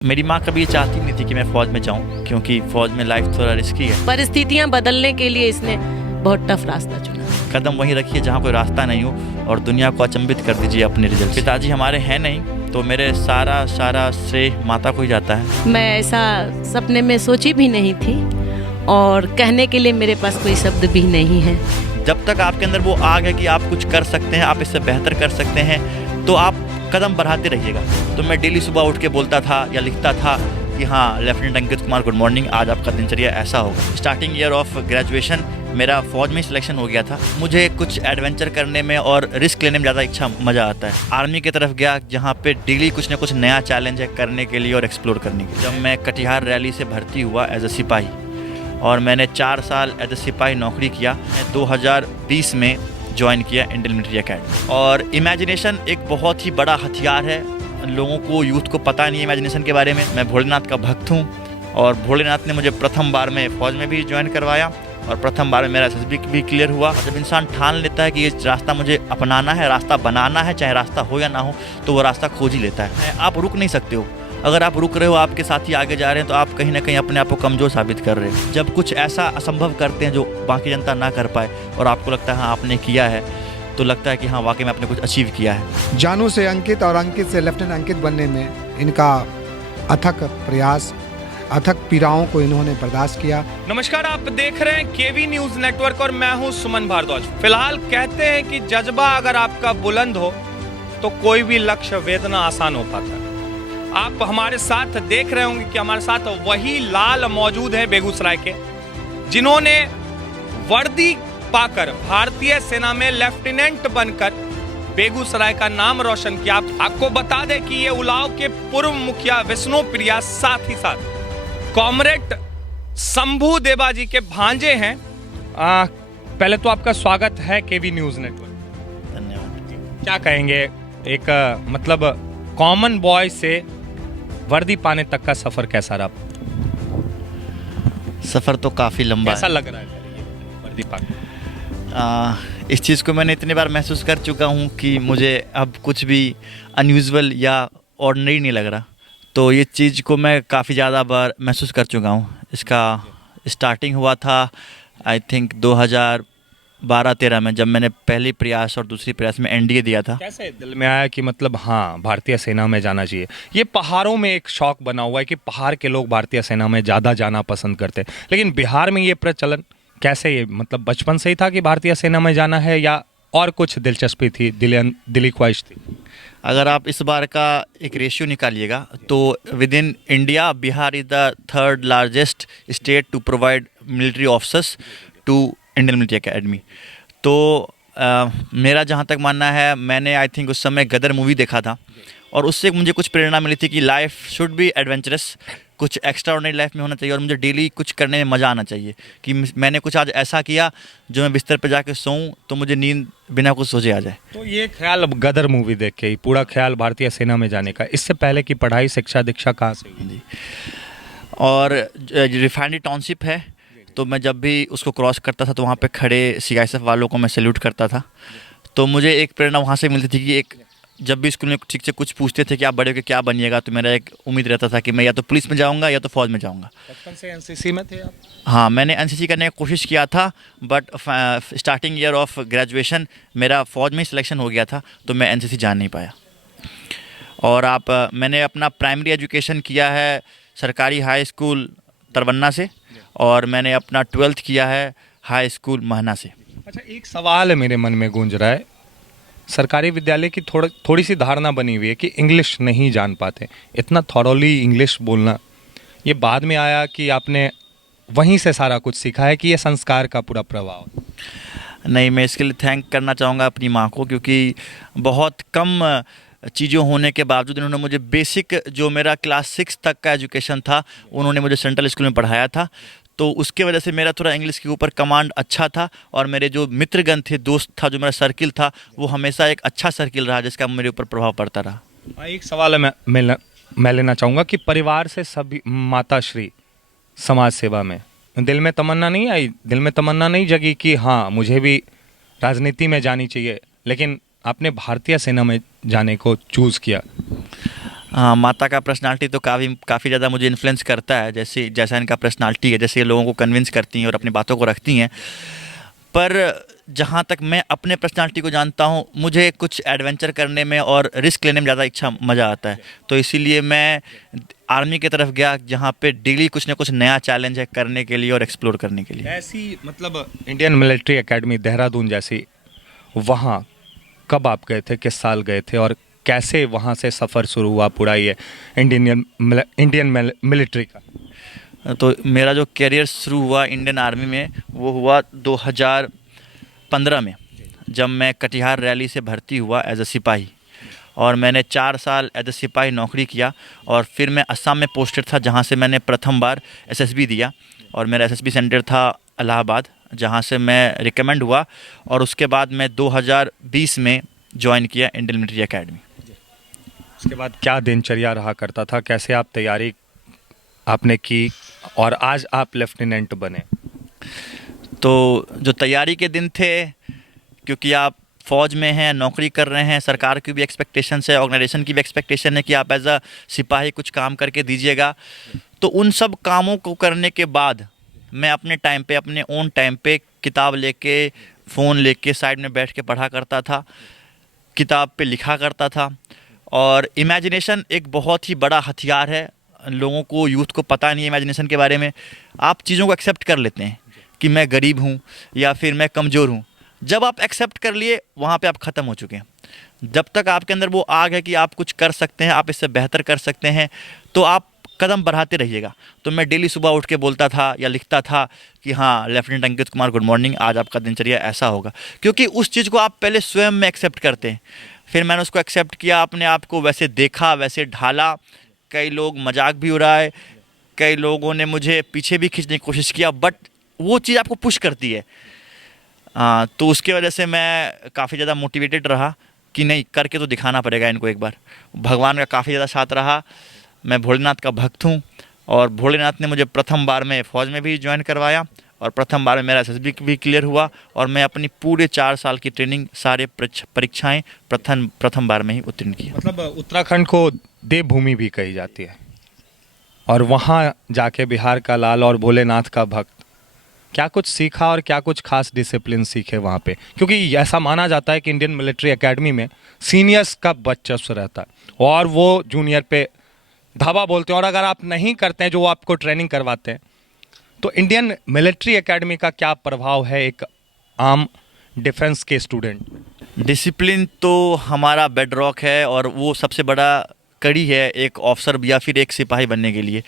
मेरी माँ कभी ये चाहती नहीं थी कि मैं फ़ौज में जाऊँ, क्योंकि फ़ौज में लाइफ थोड़ा रिस्की है। परिस्थितियां बदलने के लिए इसने बहुत टफ रास्ता चुना। कदम वहीं रखिए जहाँ कोई रास्ता नहीं हो, और दुनिया को अचंभित कर दीजिए अपने रिजल्ट। पिताजी हमारे हैं नहीं, तो मेरे सारा श्रेय माता को ही जाता है। मैं ऐसा सपने में सोची भी नहीं थी, और कहने के लिए मेरे पास कोई शब्द भी नहीं है। जब तक आपके अंदर वो आग है कि आप कुछ कर सकते हैं, आप इससे बेहतर कर सकते हैं, तो आप कदम बढ़ाते रहिएगा। तो मैं डेली सुबह उठ के बोलता था या लिखता था कि हाँ lieutenant Ankit Kumar, good morning, आज आपका दिनचर्या ऐसा होगा। स्टार्टिंग ईयर ऑफ ग्रेजुएशन मेरा फ़ौज में सिलेक्शन हो गया था। मुझे कुछ एडवेंचर करने में और रिस्क लेने में ज़्यादा मज़ा आता है। आर्मी की तरफ गया, जहाँ पे डेली कुछ ना कुछ नया चैलेंज है करने के लिए और एक्सप्लोर करने के लिए। जब मैं कटिहार रैली से भर्ती हुआ एज अ सिपाही, और मैंने 4 साल एज अ सिपाही नौकरी किया। मैं 2020 में ज्वाइन किया इंडियन मिलिट्री अकेडमी। और इमेजिनेशन एक बहुत ही बड़ा हथियार है। लोगों को, यूथ को पता नहीं है इमेजिनेशन के बारे में। मैं भोलेनाथ का भक्त हूँ, और भोलेनाथ ने मुझे प्रथम बार में फ़ौज में भी ज्वाइन करवाया, और प्रथम बार में मेरा एसएसबी भी क्लियर हुआ। जब इंसान ठान लेता है कि ये रास्ता मुझे अपनाना है, रास्ता बनाना है, चाहे रास्ता हो या ना हो, तो वो रास्ता खोज ही लेता है। आप रुक नहीं सकते हो। अगर आप रुक रहे हो, आपके साथी आगे जा रहे हैं, तो आप कहीं ना कहीं अपने आप को कमज़ोर साबित कर रहे हैं। जब कुछ ऐसा असंभव करते हैं जो बाकी जनता ना कर पाए, और आपको लगता है हाँ आपने किया है, तो लगता है कि हाँ वाकई में आपने कुछ अचीव किया है। जानू से अंकित और अंकित से लेफ्टिनेंट अंकित बनने में इनका अथक प्रयास, अथक पीड़ाओं को इन्होंने बर्दाश्त किया। नमस्कार, आप देख रहे हैं केवी न्यूज नेटवर्क और मैं हूं सुमन भारद्वाज। फिलहाल कहते हैं कि जज्बा अगर आपका बुलंद हो तो कोई भी लक्ष्य वेदना आसान हो पाता है। आप हमारे साथ देख रहे होंगे कि हमारे साथ वही लाल मौजूद है बेगूसराय के, जिन्होंने वर्दी पाकर भारतीय सेना में लेफ्टिनेंट बनकर बेगूसराय का नाम रोशन किया। आपको बता दें कि ये उलाव के पूर्व मुखिया विष्णु प्रिया, साथ ही साथ कॉमरेड शंभू देवा जी के भांजे हैं। पहले तो आपका स्वागत है केवी न्यूज नेटवर्क। धन्यवाद। क्या कहेंगे, एक मतलब कॉमन बॉय से वर्दी पाने तक का सफर कैसा रहा? सफ़र तो काफ़ी लंबा कैसा है। लग रहा है ये वर्दी पाकर? इस चीज़ को मैंने इतनी बार महसूस कर चुका हूँ कि मुझे अब कुछ भी अनयूजुअल या ऑर्डिनरी नहीं लग रहा। तो ये चीज़ को मैं काफ़ी ज़्यादा बार महसूस कर चुका हूँ। इसका स्टार्टिंग हुआ था आई थिंक 2012-13 में, जब मैंने पहली प्रयास और दूसरी प्रयास में एनडीए दिया था। कैसे दिल में आया कि मतलब हाँ भारतीय सेना में जाना चाहिए? ये पहाड़ों में एक शौक बना हुआ है कि पहाड़ के लोग भारतीय सेना में ज़्यादा जाना पसंद करते हैं, लेकिन बिहार में ये प्रचलन कैसे, ये मतलब बचपन से ही था कि भारतीय सेना में जाना है, या और कुछ दिलचस्पी थी, दिली ख्वाहिश थी? अगर आप इस बार का एक रेशियो निकालिएगा, तो within India Bihar is the 3rd largest state to provide military officers to Indian military academy. तो मेरा जहाँ तक मानना है, मैंने आई थिंक उस समय गदर मूवी देखा था, और उससे मुझे कुछ प्रेरणा मिली थी कि लाइफ शुड बी एडवेंचरस, कुछ एक्स्ट्रा ऑर्डिनरी लाइफ में होना चाहिए, और मुझे डेली कुछ करने में मज़ा आना चाहिए। कि मैंने कुछ आज ऐसा किया जो मैं बिस्तर पर जाके सोऊं तो मुझे नींद बिना कुछ सोचे आ जाए। तो ये ख्याल अब गदर मूवी देख के ही पूरा ख्याल भारतीय सेना में जाने का, इससे पहले की पढ़ाई, शिक्षा दीक्षा कहाँ से हुई? जी। और रिफाइनरी टाउनशिप है, तो मैं जब भी उसको क्रॉस करता था तो वहाँ पे खड़े सीआईएसएफ वालों को मैं सैल्यूट करता था। तो मुझे एक प्रेरणा वहाँ से मिलती थी कि एक, जब भी स्कूल में ठीक से कुछ पूछते थे कि आप बड़े होकर क्या बनिएगा, तो मेरा एक उम्मीद रहता था कि मैं या तो पुलिस में जाऊँगा या तो फौज में जाऊँगा। बचपन से एनसीसी में थे आप? हाँ, मैंने एनसीसी करने की कोशिश किया था, but starting year of graduation मेरा फ़ौज में सिलेक्शन हो गया था, तो मैं एनसीसी जा नहीं पाया। और मैंने अपना प्राइमरी एजुकेशन किया है सरकारी हाई स्कूल तरबन्ना से, और मैंने अपना 12th किया है हाई स्कूल महना से। अच्छा, एक सवाल है मेरे मन में गूंज रहा है। सरकारी विद्यालय की थोड़ी सी धारणा बनी हुई है कि इंग्लिश नहीं जान पाते, इतना थॉरोली इंग्लिश बोलना, ये बाद में आया कि आपने वहीं से सारा कुछ सीखा है, कि ये संस्कार का पूरा प्रभाव? नहीं, मैं इसके लिए थैंक करना चाहूँगा अपनी माँ को, क्योंकि बहुत कम चीज़ों होने के बावजूद उन्होंने मुझे बेसिक, जो मेरा क्लास 6 तक का एजुकेशन था, उन्होंने मुझे सेंट्रल स्कूल में पढ़ाया था। तो उसके वजह से मेरा थोड़ा इंग्लिश के ऊपर कमांड अच्छा था, और मेरे जो मित्रगण थे, दोस्त था, जो मेरा सर्किल था, वो हमेशा एक अच्छा सर्किल रहा, जिसका मेरे ऊपर प्रभाव पड़ता रहा। एक सवाल है मैं लेना चाहूँगा कि परिवार से सभी माताश्री समाज सेवा में दिल में तमन्ना नहीं आई, दिल में तमन्ना नहीं जगी कि हाँ मुझे भी राजनीति में जानी चाहिए, लेकिन आपने भारतीय सेना में जाने को चूज़ किया? हाँ, माता का पर्सनालिटी तो काफ़ी ज़्यादा मुझे इन्फ्लुएंस करता है, जैसा इनका पर्सनालिटी है, जैसे ये लोगों को कन्विंस करती हैं और अपनी बातों को रखती हैं। पर जहाँ तक मैं अपने पर्सनालिटी को जानता हूँ, मुझे कुछ एडवेंचर करने में और रिस्क लेने में ज़्यादा मज़ा आता है। तो इसीलिए मैं आर्मी की तरफ गया, जहाँ पे डेली कुछ ना कुछ नया चैलेंज है करने के लिए और एक्सप्लोर करने के लिए। ऐसी मतलब इंडियन मिलिट्री एकेडमी देहरादून जैसी, वहाँ कब आप गए थे, किस साल गए थे और कैसे वहाँ से सफ़र शुरू हुआ पूरा ये इंडियन मिलिट्री का? तो मेरा जो करियर शुरू हुआ इंडियन आर्मी में, वो हुआ 2015 में, जब मैं कटिहार रैली से भर्ती हुआ एज अ सिपाही। और मैंने 4 साल एज अ सिपाही नौकरी किया और फिर मैं असम में पोस्टेड था, जहाँ से मैंने प्रथम बार एसएसबी दिया। और मेरा एसएसबी सेंटर था इलाहाबाद, जहाँ से मैं रिकमेंड हुआ। और उसके बाद मैं 2020 में ज्वाइन किया इंडियन मिलिट्री एकेडमी। उसके बाद क्या दिनचर्या रहा करता था, कैसे आप तैयारी आपने की और आज आप लेफ्टिनेंट बने? तो जो तैयारी के दिन थे, क्योंकि आप फ़ौज में हैं, नौकरी कर रहे हैं, सरकार की भी एक्सपेक्टेशन है, ऑर्गेनाइजेशन की भी एक्सपेक्टेशन है कि आप एज अ सिपाही कुछ काम करके दीजिएगा। तो उन सब कामों को करने के बाद मैं अपने टाइम पे, अपने ओन टाइम पे किताब लेके, फ़ोन लेके साइड में बैठ के पढ़ा करता था, किताब पे लिखा करता था। और इमेजिनेशन एक बहुत ही बड़ा हथियार है। लोगों को, यूथ को पता नहीं है इमेजिनेशन के बारे में। आप चीज़ों को एक्सेप्ट कर लेते हैं कि मैं गरीब हूँ या फिर मैं कमज़ोर हूँ। जब आप एक्सेप्ट कर लिए, वहाँ पे आप ख़त्म हो चुके हैं। जब तक आपके अंदर वो आग है कि आप कुछ कर सकते हैं, आप इससे बेहतर कर सकते हैं, तो आप कदम बढ़ाते रहिएगा। तो मैं डेली सुबह उठ के बोलता था या लिखता था कि हाँ, lieutenant Ankit Kumar, good morning, आज आपका दिनचर्या ऐसा होगा। क्योंकि उस चीज़ को आप पहले स्वयं में एक्सेप्ट करते हैं। फिर मैंने उसको एक्सेप्ट किया, अपने आप को वैसे देखा, वैसे ढाला। कई लोग मजाक भी उड़ाए, कई लोगों ने मुझे पीछे भी खींचने की कोशिश किया, बट वो चीज़ आपको पुश करती है। तो उसके वजह से मैं काफ़ी ज़्यादा मोटिवेटेड रहा कि नहीं, करके तो दिखाना पड़ेगा इनको एक बार। भगवान का काफ़ी ज़्यादा साथ रहा। मैं भोलेनाथ का भक्त हूँ और भोलेनाथ ने मुझे प्रथम बार में फ़ौज में भी ज्वाइन करवाया और प्रथम बार में मेरा एसएसबी भी क्लियर हुआ। और मैं अपनी पूरे 4 साल की ट्रेनिंग, सारे परीक्षाएं प्रथम बार में ही उत्तीर्ण की। मतलब उत्तराखंड को देवभूमि भी कही जाती है, और वहाँ जाके बिहार का लाल और भोलेनाथ का भक्त, क्या कुछ सीखा और क्या कुछ खास डिसिप्लिन सीखे वहाँ पे? क्योंकि ऐसा माना जाता है कि इंडियन मिलिट्री एकेडमी में सीनियर्स का वर्चस्व रहता है और वो जूनियर पे धावा बोलते हैं, और अगर आप नहीं करते हैं जो वो आपको ट्रेनिंग करवाते हैं, तो इंडियन मिलिट्री एकेडमी का क्या प्रभाव है एक आम डिफेंस के स्टूडेंट? डिसिप्लिन तो हमारा बेड रॉक है और वो सबसे बड़ा कड़ी है एक ऑफिसर या फिर एक सिपाही बनने के लिए।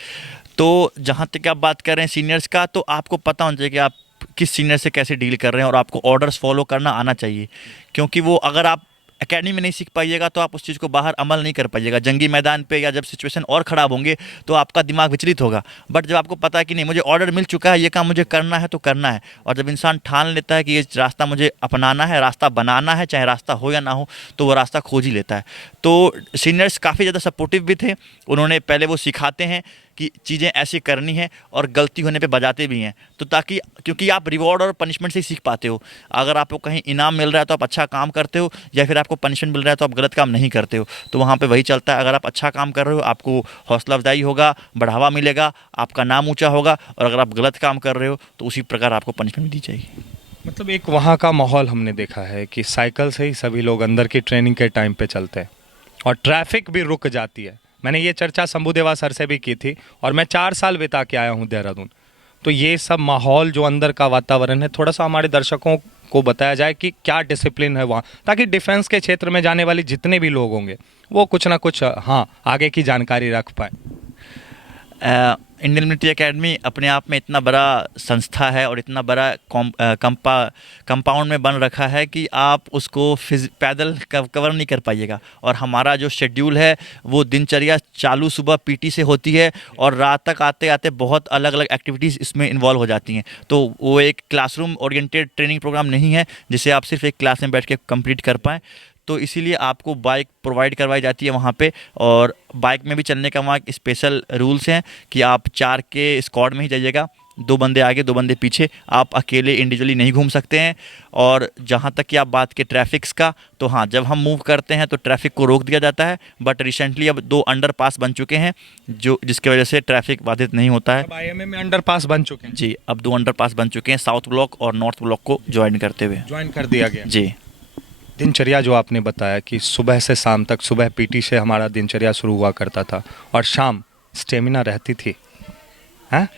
तो जहाँ तक आप बात कर रहे हैं सीनियर्स का, तो आपको पता होना चाहिए कि आप किस सीनियर से कैसे डील कर रहे हैं और आपको ऑर्डर्स फॉलो करना आना चाहिए। क्योंकि वो अगर आप एकेडमी में नहीं सीख पाइएगा तो आप उस चीज़ को बाहर अमल नहीं कर पाइएगा। जंगी मैदान पे या जब सिचुएशन और ख़राब होंगे तो आपका दिमाग विचलित होगा। बट जब आपको पता है कि नहीं, मुझे ऑर्डर मिल चुका है, ये काम मुझे करना है तो करना है, और जब इंसान ठान लेता है कि ये रास्ता मुझे अपनाना है, रास्ता बनाना है, चाहे रास्ता हो या ना हो, तो वो रास्ता खोज ही लेता है। तो सीनियर्स काफ़ी ज़्यादा सपोर्टिव भी थे। उन्होंने पहले वो सिखाते हैं कि चीज़ें ऐसी करनी है और गलती होने पे बजाते भी हैं, तो ताकि, क्योंकि आप रिवॉर्ड और पनिशमेंट से ही सीख पाते हो। अगर आपको कहीं इनाम मिल रहा है तो आप अच्छा काम करते हो, या फिर आपको पनिशमेंट मिल रहा है तो आप गलत काम नहीं करते हो। तो वहाँ पे वही चलता है, अगर आप अच्छा काम कर रहे हो आपको हौसला अफजाई होगा, बढ़ावा मिलेगा, आपका नाम ऊँचा होगा, और अगर आप गलत काम कर रहे हो तो उसी प्रकार आपको पनिशमेंट दी जाएगी। मतलब एक वहाँ का माहौल हमने देखा है कि साइकिल से ही सभी लोग अंदर की ट्रेनिंग के टाइम पे चलते हैं और ट्रैफिक भी रुक जाती है। मैंने ये चर्चा शंभुदेवा सर से भी की थी, और मैं 4 साल बिता के आया हूँ देहरादून। तो ये सब माहौल, जो अंदर का वातावरण है, थोड़ा सा हमारे दर्शकों को बताया जाए कि क्या डिसिप्लिन है वहाँ, ताकि डिफेंस के क्षेत्र में जाने वाले जितने भी लोग होंगे वो कुछ ना कुछ आगे की जानकारी रख पाए। इंडियन मिलिट्री एकेडमी अपने आप में इतना बड़ा संस्था है और इतना बड़ा कंपाउंड में बन रखा है कि आप उसको पैदल कवर नहीं कर पाइएगा। और हमारा जो शेड्यूल है वो दिनचर्या चालू सुबह पीटी से होती है और रात तक आते आते बहुत अलग अलग एक्टिविटीज़ इसमें इन्वॉल्व हो जाती हैं। तो वो एक क्लासरूम ओरिएंटेड ट्रेनिंग प्रोग्राम नहीं है जिसे आप सिर्फ एक क्लास में बैठ के कंप्लीट कर पाएँ। तो इसीलिए आपको बाइक प्रोवाइड करवाई जाती है वहाँ पे, और बाइक में भी चलने का वहाँ स्पेशल रूल्स हैं कि आप 4 के स्क्वाड में ही जाइएगा, 2 बंदे आगे 2 बंदे पीछे, आप अकेले इंडिविजुअली नहीं घूम सकते हैं। और जहाँ तक कि आप बात के ट्रैफिक्स का, तो हाँ, जब हम मूव करते हैं तो ट्रैफिक को रोक दिया जाता है, बट रिसेंटली अब 2 अंडरपास बन चुके हैं जो जिसकी वजह से ट्रैफिक बाधित नहीं होता है। अब आईएमए में अंडरपास बन चुके हैं, जी, अब 2 अंडरपास बन चुके हैं साउथ ब्लॉक और नॉर्थ ब्लॉक को ज्वाइन करते हुए। ज्वाइन कर दिया गया। जी। दिनचर्या जो आपने बताया कि सुबह से शाम तक, सुबह पीटी से हमारा दिनचर्या शुरू हुआ करता था और शाम स्टेमिना रहती थी, हैं,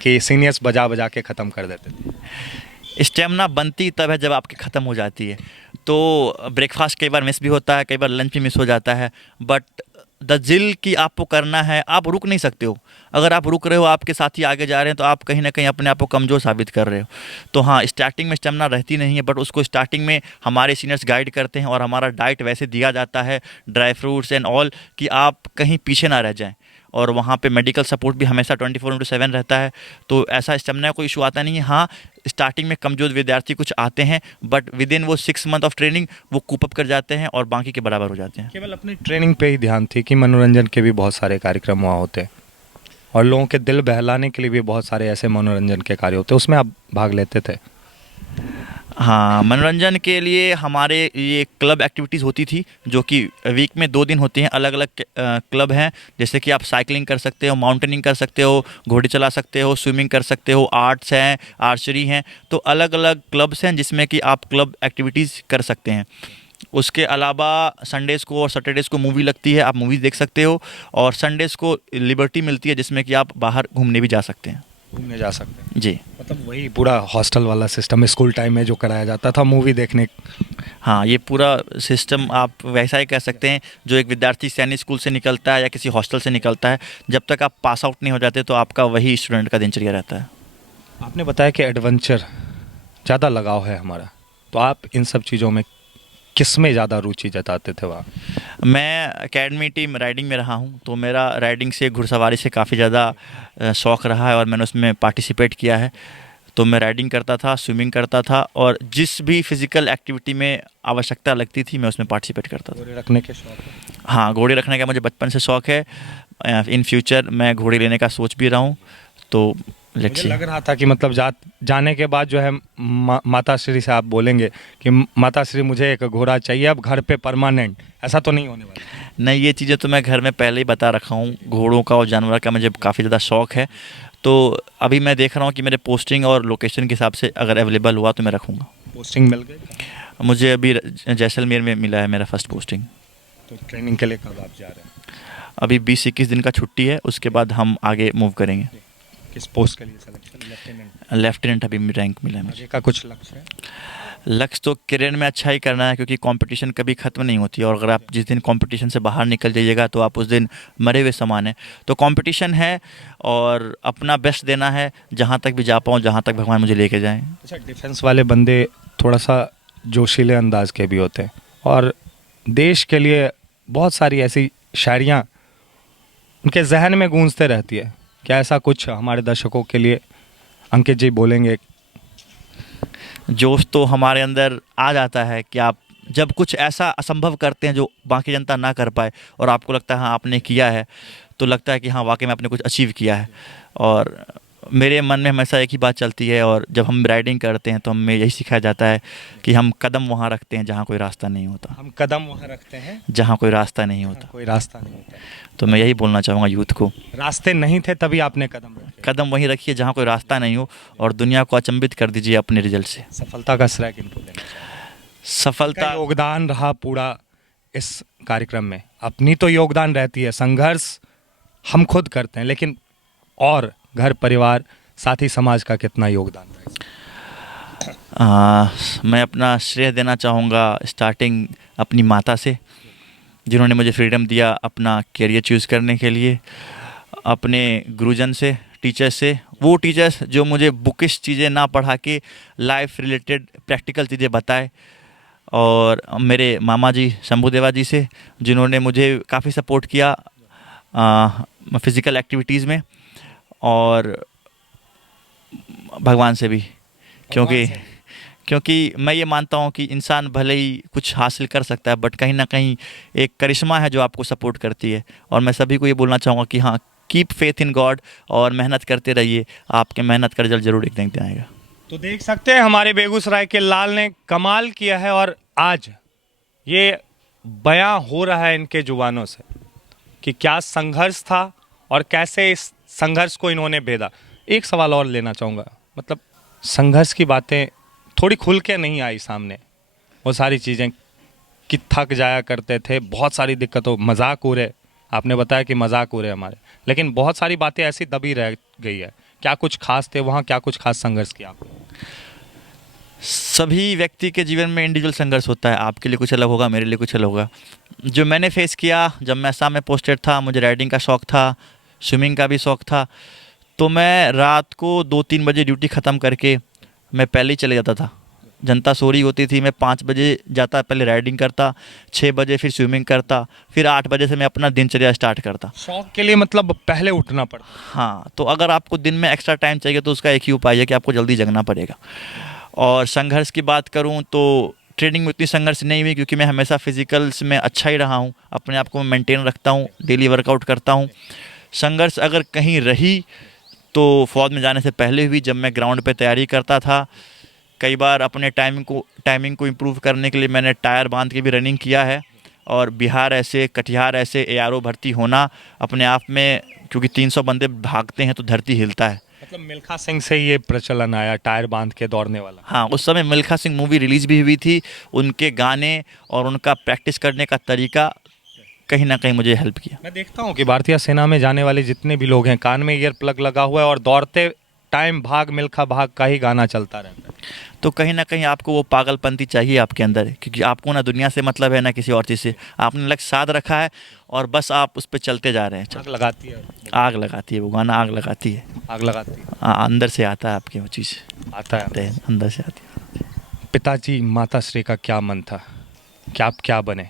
कि सीनियर्स बजा बजा के ख़त्म कर देते थे। स्टेमिना बनती तब है जब आपकी ख़त्म हो जाती है। तो ब्रेकफास्ट कई बार मिस भी होता है, कई बार लंच भी मिस हो जाता है, बट द जिल कि आपको करना है, आप रुक नहीं सकते हो। अगर आप रुक रहे हो, आपके साथी आगे जा रहे हैं, तो आप कहीं ना कहीं अपने आप को कमज़ोर साबित कर रहे हो। तो हाँ, स्टार्टिंग में स्टेमिना रहती नहीं है, बट उसको स्टार्टिंग में हमारे सीनियर्स गाइड करते हैं और हमारा डाइट वैसे दिया जाता है, ड्राई फ्रूट्स एंड ऑल, कि आप कहीं पीछे ना रह जाएं। और वहाँ पे मेडिकल सपोर्ट भी हमेशा 24/7 रहता है, तो ऐसा स्टेमिना का कोई इशू आता नहीं है। हाँ, स्टार्टिंग में कमज़ोर विद्यार्थी कुछ आते हैं, बट विद इन वो 6 मंथ ऑफ ट्रेनिंग वो कूप अप कर जाते हैं और बाकी के बराबर हो जाते हैं। केवल अपनी ट्रेनिंग पे ही ध्यान थी कि मनोरंजन के भी बहुत सारे कार्यक्रम वहाँ होते हैं और लोगों के दिल बहलाने के लिए भी बहुत सारे ऐसे मनोरंजन के कार्य होते हैं, उसमें आप भाग लेते थे? हाँ, मनोरंजन के लिए हमारे ये क्लब एक्टिविटीज़ होती थी, जो कि वीक में 2 दिन होती हैं। अलग अलग क्लब हैं, जैसे कि आप साइकिलिंग कर सकते हो, माउंटेनिंग कर सकते हो, घोड़े चला सकते हो, स्विमिंग कर सकते हो, आर्ट्स हैं, आर्चरी हैं। तो अलग अलग क्लब्स हैं जिसमें कि आप क्लब एक्टिविटीज़ कर सकते हैं। उसके अलावा संडेज़ को और सैटरडेज़ को मूवी लगती है, आप मूवीज़ देख सकते हो। और संडेज़ को लिबर्टी मिलती है जिसमें कि आप बाहर घूमने भी जा सकते हैं। घूमने जा सकते हैं, जी। मतलब वही पूरा हॉस्टल वाला सिस्टम स्कूल टाइम में जो कराया जाता था मूवी देखने। हाँ, ये पूरा सिस्टम आप वैसा ही कह सकते हैं जो एक विद्यार्थी सैनिक स्कूल से निकलता है या किसी हॉस्टल से निकलता है, जब तक आप पास आउट नहीं हो जाते तो आपका वही स्टूडेंट का दिनचर्या रहता है। आपने बताया कि एडवेंचर ज़्यादा लगाव है हमारा, तो आप इन सब चीज़ों में किस में ज़्यादा रुचि जताते थे वहाँ? मैं एकेडमी टीम राइडिंग में रहा हूँ, तो मेरा राइडिंग से, घुड़सवारी से काफ़ी ज़्यादा शौक़ रहा है और मैंने उसमें पार्टिसिपेट किया है। तो मैं राइडिंग करता था, स्विमिंग करता था और जिस भी फिज़िकल एक्टिविटी में आवश्यकता लगती थी मैं उसमें पार्टिसिपेट करता था। घोड़े रखने के शौक है? हाँ, घोड़े रखने का मुझे बचपन से शौक़ है। इन फ्यूचर मैं घोड़े लेने का सोच भी रहा हूँ, तो मुझे लग रहा था कि मतलब जाने के बाद जो है माता श्री से आप बोलेंगे कि माता श्री मुझे एक घोड़ा चाहिए अब घर पे परमानेंट, ऐसा तो नहीं होने वाला? नहीं, ये चीज़ें तो मैं घर में पहले ही बता रखा हूँ। घोड़ों का और जानवर का मुझे काफ़ी ज़्यादा शौक़ है, तो अभी मैं देख रहा हूँ कि मेरे पोस्टिंग और लोकेशन के हिसाब से अगर अवेलेबल हुआ तो मैं रखूँगा। पोस्टिंग मिल गई? मुझे अभी जैसलमेर में मिला है मेरा फर्स्ट पोस्टिंग। तो ट्रेनिंग के लिए कब आप जा रहे हैं? अभी 20-21 दिन का छुट्टी है, उसके बाद हम आगे मूव करेंगे। किस पोस्ट के लिए सिलेक्शन? लेफ्टिनेंट? लेफ्टिनेंट अभी रैंक मिला है मुझे। आगे का कुछ लक्ष्य है? लक्ष्य तो करियर में अच्छा ही करना है, क्योंकि कंपटीशन कभी ख़त्म नहीं होती और अगर आप जिस दिन कंपटीशन से बाहर निकल जाइएगा तो आप उस दिन मरे हुए समान हैं। तो कंपटीशन है और अपना बेस्ट देना है, जहाँ तक भी जा पाऊँ, जहाँ तक भगवान मुझे लेके जाएं। अच्छा, डिफेंस वाले बंदे थोड़ा सा जोशीले अंदाज के भी होते हैं और देश के लिए बहुत सारी ऐसी शायरियाँ उनके जहन में गूंजते रहती है। क्या ऐसा कुछ हमारे दर्शकों के लिए अंकित जी बोलेंगे? जोश तो हमारे अंदर आ जाता है कि आप जब कुछ ऐसा असंभव करते हैं जो बाकी जनता ना कर पाए और आपको लगता है हाँ आपने किया है, तो लगता है कि हाँ वाकई में आपने कुछ अचीव किया है। और मेरे मन में हमेशा एक ही बात चलती है, और जब हम राइडिंग करते हैं तो हमें यही सिखाया जाता है कि हम कदम वहाँ रखते हैं जहाँ कोई रास्ता नहीं होता। हम कदम वहाँ रखते हैं जहाँ कोई रास्ता नहीं होता। कोई रास्ता नहीं होता। तो मैं यही बोलना चाहूँगा यूथ को, रास्ते नहीं थे तभी आपने कदम रखे। कदम वहीं रखिए जहाँ कोई रास्ता नहीं हो और दुनिया को अचंभित कर दीजिए अपने रिजल्ट से। सफलता का श्रेय किनको देना चाहिए? सफलता योगदान रहा पूरा इस कार्यक्रम में? अपनी तो योगदान रहती है, संघर्ष हम खुद करते हैं, लेकिन और घर परिवार साथ ही समाज का कितना योगदान रहेगा? मैं अपना श्रेय देना चाहूँगा स्टार्टिंग अपनी माता से, जिन्होंने मुझे फ्रीडम दिया अपना करियर चूज़ करने के लिए, अपने गुरुजन से, टीचर से, वो टीचर्स जो मुझे बुकिश चीज़ें ना पढ़ा के लाइफ रिलेटेड प्रैक्टिकल चीज़ें बताए, और मेरे मामा जी शंभुदेवा जी से, जिन्होंने मुझे काफ़ी सपोर्ट किया फिज़िकल एक्टिविटीज़ में, और भगवान से भी, क्योंकि मैं ये मानता हूँ कि इंसान भले ही कुछ हासिल कर सकता है, बट कहीं ना कहीं एक करिश्मा है जो आपको सपोर्ट करती है। और मैं सभी को ये बोलना चाहूँगा कि हाँ, कीप फेथ इन गॉड और मेहनत करते रहिए, आपके मेहनत का रिजल्ट जरूर एक दिन आएगा। तो देख सकते हैं हमारे बेगूसराय के लाल ने कमाल किया है और आज ये बयां हो रहा है इनके जुबानों से कि क्या संघर्ष था और कैसे इस संघर्ष को इन्होंने भेदा। एक सवाल और लेना चाहूँगा, मतलब संघर्ष की बातें थोड़ी खुल के नहीं आई सामने, वो सारी चीज़ें कि थक जाया करते थे, बहुत सारी दिक्कतों, मजाक उड़े, आपने बताया कि मजाक उड़े हमारे, लेकिन बहुत सारी बातें ऐसी दबी रह गई है। क्या कुछ खास थे वहाँ, क्या कुछ खास संघर्ष किया आपने? सभी व्यक्ति के जीवन में इंडिविजुअल संघर्ष होता है, आपके लिए कुछ अलग होगा, मेरे लिए कुछ अलग होगा। जो मैंने फेस किया, जब मैं असम में पोस्टेड था, मुझे राइडिंग का शौक़ था, स्विमिंग का भी शौक़ था, तो मैं रात को 2-3 बजे ड्यूटी ख़त्म करके मैं पहले ही चले जाता था। जनता सो रही होती थी, मैं 5 बजे जाता, पहले राइडिंग करता, 6 बजे फिर स्विमिंग करता, फिर 8 बजे से मैं अपना दिनचर्या स्टार्ट करता। शौक के लिए मतलब पहले उठना पड़ता? हाँ, तो अगर आपको दिन में एक्स्ट्रा टाइम चाहिए तो उसका एक ही उपाय है कि आपको जल्दी जगना पड़ेगा। और संघर्ष की बात करूँ तो ट्रेनिंग में उतनी संघर्ष नहीं हुई, क्योंकि मैं हमेशा फिजिकल्स में अच्छा ही रहा हूँ, अपने आप को मैं मेंटेन रखता हूँ, डेली वर्कआउट करता हूँ। संघर्ष अगर कहीं रही तो फौज में जाने से पहले हुई, जब मैं ग्राउंड पे तैयारी करता था। कई बार अपने टाइमिंग को इम्प्रूव करने के लिए मैंने टायर बांध के भी रनिंग किया है। और बिहार ऐसे, कटिहार ऐसे ARO भर्ती होना अपने आप में, क्योंकि 300 बंदे भागते हैं तो धरती हिलता है। मतलब मिल्खा सिंह से ये प्रचलन आया टायर बांध के दौड़ने वाला? हाँ, उस समय मिल्खा सिंह मूवी रिलीज़ भी हुई थी, उनके गाने और उनका प्रैक्टिस करने का तरीका कहीं ना कहीं मुझे हेल्प किया। मैं देखता हूँ कि भारतीय सेना में जाने वाले जितने भी लोग हैं, कान में ईयर प्लग लगा हुआ है और दौड़ते टाइम भाग मिल्खा भाग का ही गाना चलता रहता है। तो कहीं ना कहीं आपको वो पागलपंती चाहिए आपके अंदर, क्योंकि आपको ना दुनिया से मतलब है ना किसी और चीज़ से। आपने लक्ष्य साध रखा है और बस आप उस पर चलते जा रहे हैं। आग लगाती है, आग लगाती है वो गाना, आग लगाती है, आग लगाती है। हाँ, अंदर से आता है आपकी वो चीज़, आता है अंदर से आती है। पिताजी माता श्री का क्या मन था कि आप क्या बने?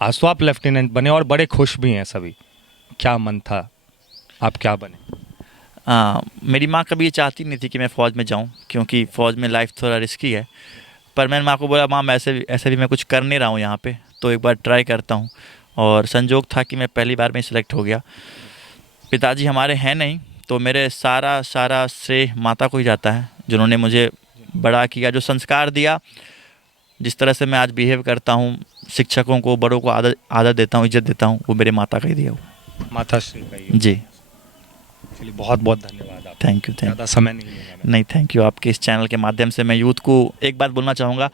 आज तो आप लेफ्टिनेंट बने और बड़े खुश भी हैं सभी, क्या मन था, आप क्या बने? मेरी माँ कभी ये चाहती नहीं थी कि मैं फ़ौज में जाऊँ, क्योंकि फ़ौज में लाइफ थोड़ा रिस्की है। पर मैंने माँ को बोला, माँ मैं ऐसे भी मैं कुछ कर नहीं रहा हूँ यहाँ पे, तो एक बार ट्राई करता हूँ। और संजोग था कि मैं पहली बार में सिलेक्ट हो गया। पिताजी हमारे हैं नहीं, तो मेरे सारा श्रेय माता को ही जाता है, जिन्होंने मुझे बड़ा किया, जो संस्कार दिया, जिस तरह से मैं आज बिहेव करता हूँ, शिक्षकों को, बड़ों को आदर देता हूँ, इज्जत देता हूँ, वो मेरे माता का ही दिया हुआ। माता श्री का ही? जी। चलिए, बहुत बहुत धन्यवाद आप। Thank you. ज़्यादा समय नहीं लेंगे। नहीं, थैंक यू। आपके इस चैनल के माध्यम से मैं यूथ को एक बात बोलना चाहूँगा,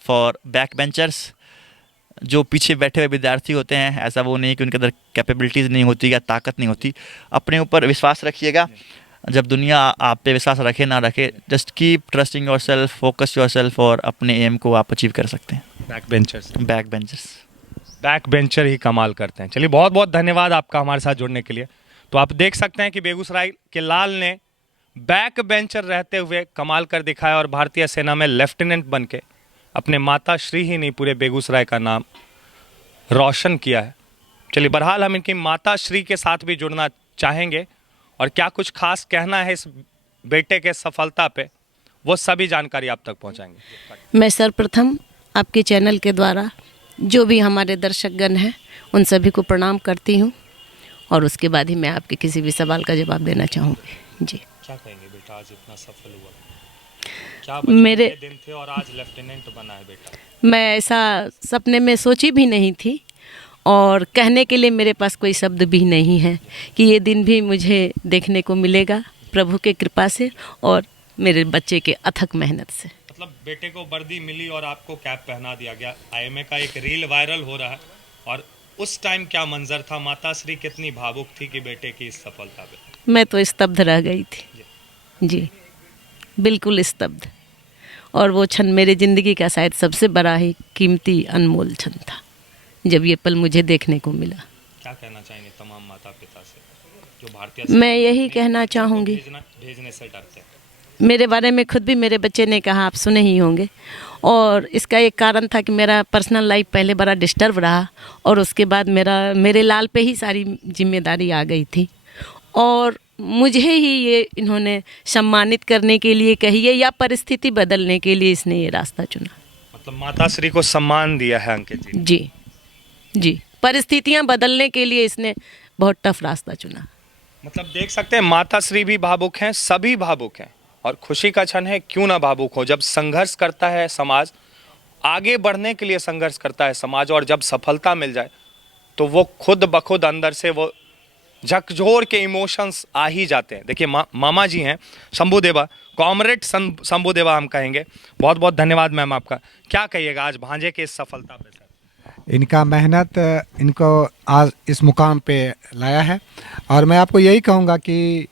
फॉर बैक बेंचर्स, जो पीछे बैठे हुए विद्यार्थी होते हैं, ऐसा वो नहीं कि उनके अंदर कैपेबिलिटीज़ नहीं होती या ताकत नहीं होती। अपने ऊपर विश्वास रखिएगा। जब दुनिया आप पे विश्वास रखे ना रखे, just keep trusting your self, focus your self, और अपने एम को आप अचीव कर सकते हैं। बैक बेंचर ही कमाल करते हैं। चलिए, बहुत बहुत धन्यवाद आपका हमारे साथ जुड़ने के लिए। तो आप देख सकते हैं कि बेगूसराय के लाल ने बैक बेंचर रहते हुए कमाल कर दिखाया और भारतीय सेना में लेफ्टिनेंट बन के अपने माता श्री ही नहीं, पूरे बेगूसराय का नाम रोशन किया है। चलिए, बहरहाल हम इनकी माता श्री के साथ भी जुड़ना चाहेंगे और क्या कुछ खास कहना है इस बेटे के सफलता पे, वो सभी जानकारी आप तक पहुंचाएंगे। मैं सर्वप्रथम आपके चैनल के द्वारा जो भी हमारे दर्शकगण हैं, उन सभी को प्रणाम करती हूँ, और उसके बाद ही मैं आपके किसी भी सवाल का जवाब देना चाहूँगी। जी, क्या कहेंगे बेटा, आज इतना सफल हुआ, क्या मेरे दिन थे और आज लेफ्टिनेंट बना है बेटा? मैं ऐसा सपने में सोची भी नहीं थी, और कहने के लिए मेरे पास कोई शब्द भी नहीं है कि ये दिन भी मुझे देखने को मिलेगा, प्रभु के कृपा से और मेरे बच्चे के अथक मेहनत से। मतलब बेटे को वर्दी मिली और आपको कैप पहना दिया गया। IMA का एक रील वायरल हो रहा है, और उस टाइम क्या मंजर था? माता श्री कितनी भावुक थी कि बेटे की इस सफलता पे? मैं तो स्तब्ध रह गई थी जी, बिल्कुल स्तब्ध। और वो क्षण मेरे ज़िंदगी का शायद सबसे बड़ा ही कीमती अनमोल क्षण था, जब ये पल मुझे देखने को मिला। क्या कहना चाहेंगे तमाम माता पिता से जो भारतीय? मैं यही कहना चाहूँगी, भेजने से डरते हैं। मेरे बारे में खुद भी मेरे बच्चे ने कहा, आप सुने ही होंगे, और इसका एक कारण था कि मेरा पर्सनल लाइफ पहले बड़ा डिस्टर्ब रहा, और उसके बाद मेरे लाल पे ही सारी जिम्मेदारी आ गई थी, और मुझे ही ये इन्होंने सम्मानित करने के लिए कहिए या परिस्थिति बदलने के लिए इसने ये रास्ता चुना। मतलब माता श्री को सम्मान दिया है अंकित जी? जी, परिस्थितियाँ बदलने के लिए इसने बहुत टफ रास्ता चुना। मतलब देख सकते हैं माता श्री भी भावुक हैं, सभी भावुक हैं और खुशी का क्षण है, क्यों ना भावुक हो। जब संघर्ष करता है समाज, आगे बढ़ने के लिए संघर्ष करता है समाज, और जब सफलता मिल जाए तो वो खुद ब खुद अंदर से वो झकझोर के इमोशंस आ ही जाते हैं। देखिए मामा जी हैं शंभू देवा, कॉमरेड शंभू देवा हम कहेंगे। बहुत बहुत धन्यवाद मैम आपका। क्या कहिएगा आज भांजे के इस सफलता पे सर? इनका मेहनत इनको आज इस मुकाम पे लाया है, और मैं आपको यही कहूँगा कि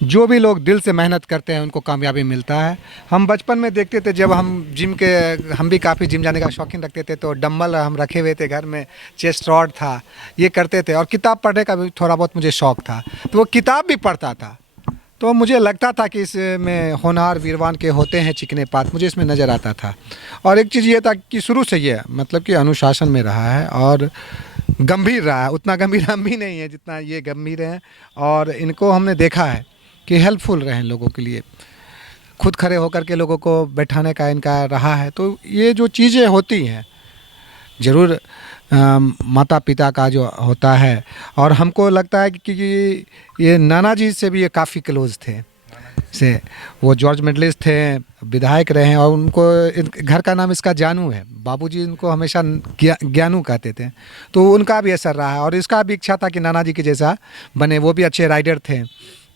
जो भी लोग दिल से मेहनत करते हैं उनको कामयाबी मिलता है। हम बचपन में देखते थे, जब हम भी काफ़ी जिम जाने का शौकीन रखते थे, तो डंबल हम रखे हुए थे घर में, चेस्ट रॉड था, ये करते थे, और किताब पढ़ने का भी थोड़ा बहुत मुझे शौक़ था, तो वो किताब भी पढ़ता था। तो मुझे लगता था कि इसमें होनहार वीरवान के होते हैं चिकने पात, मुझे इसमें नज़र आता था। और एक चीज़ ये था कि शुरू से ये मतलब कि अनुशासन में रहा है और गंभीर रहा है। उतना गंभीर हम भी नहीं है जितना ये गंभीर हैं, और इनको हमने देखा है कि हेल्पफुल रहे लोगों के लिए, खुद खड़े होकर के लोगों को बैठाने का इनका रहा है। तो ये जो चीज़ें होती हैं ज़रूर माता पिता का जो होता है, और हमको लगता है कि ये नाना जी से भी ये काफ़ी क्लोज थे से। वो जॉर्ज मेडलिस्ट थे, विधायक रहे हैं, और उनको घर का नाम इसका जानू है। बाबूजी इनको हमेशा ज्ञानू कहते थे, तो उनका भी असर रहा है। और इसका भी इच्छा था कि नाना जी के जैसा बने, वो भी अच्छे राइडर थे,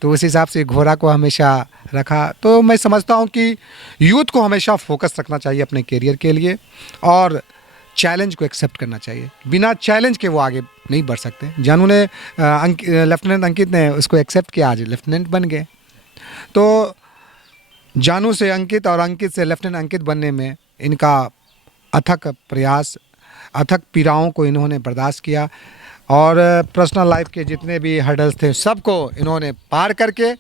तो उस हिसाब से घोड़ा को हमेशा रखा। तो मैं समझता हूँ कि यूथ को हमेशा फोकस रखना चाहिए अपने करियर के लिए, और चैलेंज को एक्सेप्ट करना चाहिए। बिना चैलेंज के वो आगे नहीं बढ़ सकते। जानू ने लेफ्टिनेंट अंकित ने उसको एक्सेप्ट किया, आज लेफ्टिनेंट बन गए। तो जानू से अंकित और अंकित से लेफ्टिनेंट अंकित बनने में इनका अथक प्रयास, अथक पीड़ाओं को इन्होंने बर्दाश्त किया, और पर्सनल लाइफ के जितने भी हर्डल्स थे सबको इन्होंने पार करके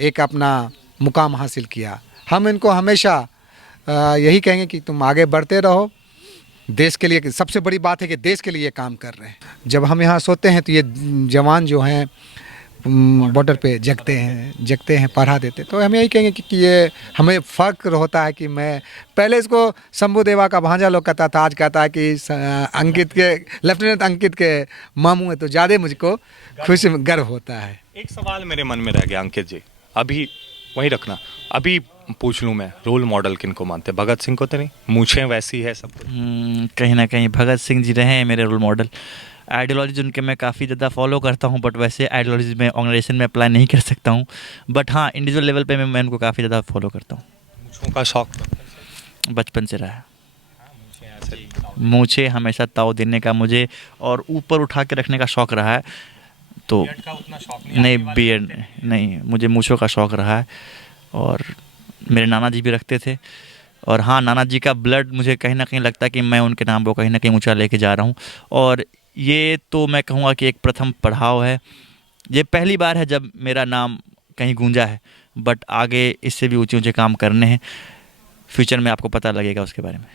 एक अपना मुकाम हासिल किया। हम इनको हमेशा यही कहेंगे कि तुम आगे बढ़ते रहो देश के लिए। सबसे बड़ी बात है कि देश के लिए काम कर रहे हैं। जब हम यहाँ सोते हैं तो ये जवान जो हैं बॉर्डर पे जगते हैं, पढ़ा देते। तो हम यही कहेंगे कि ये हमें फ़ख्र होता है कि मैं पहले इसको शंभू देवा का भांजा लोग कहता था, आज कहता है कि अंकित के लेफ्टिनेंट अंकित के मामू है, तो ज़्यादा मुझको खुशी गर्व होता है। एक सवाल मेरे मन में रह गया अंकित जी, अभी वही रखना, अभी पूछ लूँ मैं, रोल मॉडल किन को मानते? भगत सिंह को तो नहीं? मूछें वैसी है सब कुछ। कहीं ना कहीं भगत सिंह जी रहे हैं मेरे रोल मॉडल। आइडियोलॉजी उनके मैं काफ़ी ज़्यादा फॉलो करता हूँ, बट वैसे आइडियोलॉजी में ऑर्गेनाइजेशन में अप्लाई नहीं कर सकता हूँ। बट हाँ, इंडिविजुअल लेवल पे मैं उनको काफ़ी ज़्यादा फॉलो करता हूँ। मूछों का शौक बचपन से रहा है। मूछें हमेशा ताव देने का मुझे और ऊपर उठा के रखने का शौक़ रहा है। तो उतना शौक नहीं, बियर्ड नहीं, मुझे मूछों का शौक़ रहा है, और मेरे नाना जी भी रखते थे। और हाँ, नाना जी का ब्लड मुझे कहीं ना कहीं लगता है कि मैं उनके नाम को कहीं ना कहीं ऊँचा लेके जा रहा हूँ। और ये तो मैं कहूँगा कि एक प्रथम पड़ाव है। ये पहली बार है जब मेरा नाम कहीं गूंजा है, बट आगे इससे भी ऊंचे ऊंचे काम करने हैं। फ्यूचर में आपको पता लगेगा उसके बारे में।